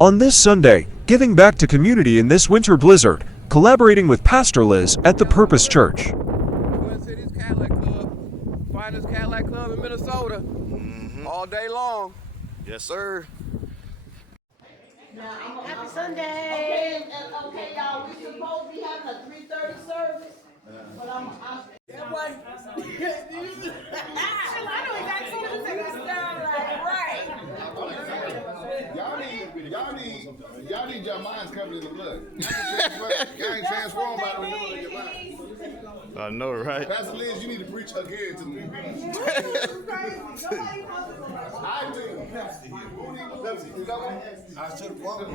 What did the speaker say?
On this Sunday, giving back to community in this winter blizzard, collaborating with Pastor Liz at the Purpose Church. Cities Cadillac Club, finest Cadillac Club in Minnesota, all day long. Yes, sir. Happy Sunday. Okay, y'all, we supposed to be having a 3:30 service, but I'm I know exactly what you said. Right. Y'all need your minds covered in the blood. Y'all ain't transformed by the renewal of your mind. I know, right? Pastor Liz, you need to preach again to me. I do. Pepsi. You got one? I should have brought it.